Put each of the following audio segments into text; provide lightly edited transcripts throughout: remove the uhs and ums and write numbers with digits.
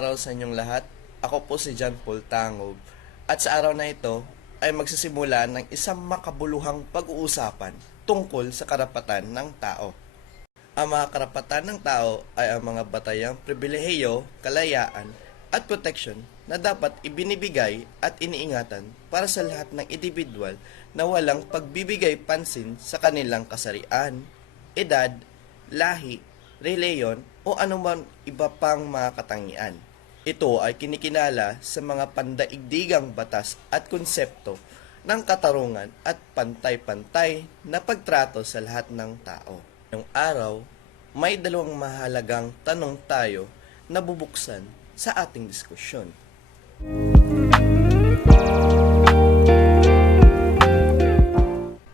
araw sa inyong lahat. Ako po si John Paul Tangob. At sa araw na ito ay magsisimula ng isang makabuluhang pag-uusapan tungkol sa karapatan ng tao. Ang mga karapatan ng tao ay ang mga batayang pribilehiyo, kalayaan at proteksyon na dapat ibinibigay at iniingatan para sa lahat ng individual na walang pagbibigay pansin sa kanilang kasarian, edad, lahi, reliyon o anuman iba pang mga katangian. Ito ay kinikinala sa mga pandaigdigang batas at konsepto ng katarungan at pantay-pantay na pagtrato sa lahat ng tao. Ngayong araw, may dalawang mahalagang tanong tayo na bubuksan sa ating diskusyon.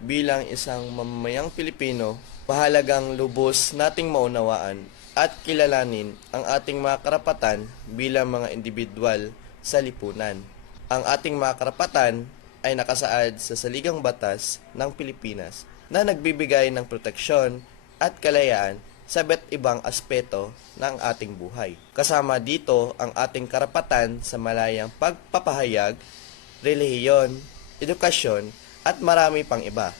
Bilang isang mamamayang Pilipino, mahalagang lubos nating maunawaan at kilalanin ang ating mga karapatan bilang mga individual sa lipunan. Ang ating mga karapatan ay nakasaad sa Saligang Batas ng Pilipinas na nagbibigay ng proteksyon at kalayaan sa iba't ibang aspeto ng ating buhay. Kasama dito ang ating karapatan sa malayang pagpapahayag, relihiyon, edukasyon at marami pang iba.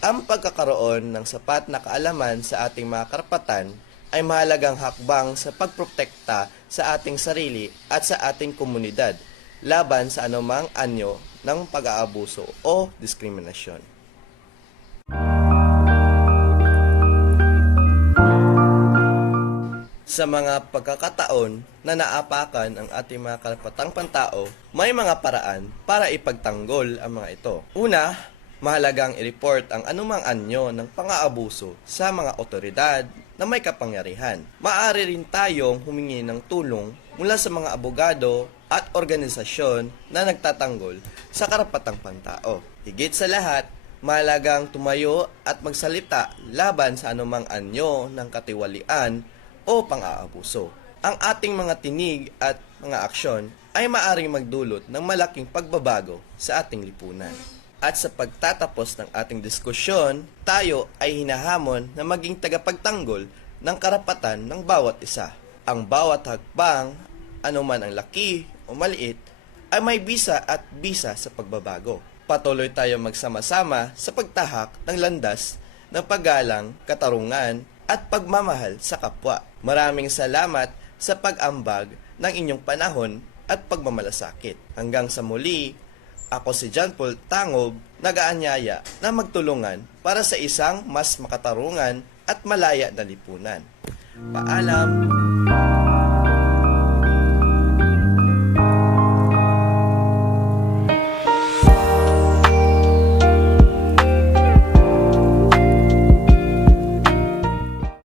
Ang pagkakaroon ng sapat na kaalaman sa ating mga karapatan ay mahalagang hakbang sa pagprotekta sa ating sarili at sa ating komunidad laban sa anumang anyo ng pag-aabuso o diskriminasyon. Sa mga pagkakataon na naapakan ang ating mga karapatang pantao, may mga paraan para ipagtanggol ang mga ito. Una, mahalagang i-report ang anumang anyo ng pang-aabuso sa mga otoridad na may kapangyarihan. Maaari rin tayong humingi ng tulong mula sa mga abogado at organisasyon na nagtatanggol sa karapatang pantao. Higit sa lahat, mahalagang tumayo at magsalita laban sa anumang anyo ng katiwalian o pang-aabuso. Ang ating mga tinig at mga aksyon ay maaaring magdulot ng malaking pagbabago sa ating lipunan. At sa pagtatapos ng ating diskusyon, tayo ay hinahamon na maging tagapagtanggol ng karapatan ng bawat isa. Ang bawat hakbang, anuman ang laki o maliit, ay may bisa at bisa sa pagbabago. Patuloy tayo magsama-sama sa pagtahak ng landas ng paggalang, katarungan at pagmamahal sa kapwa. Maraming salamat sa pag-ambag ng inyong panahon at pagmamalasakit. Hanggang sa muli, ako si John Paul Tangob, nag-aanyaya na magtulungan para sa isang mas makatarungan at malaya na lipunan. Paalam!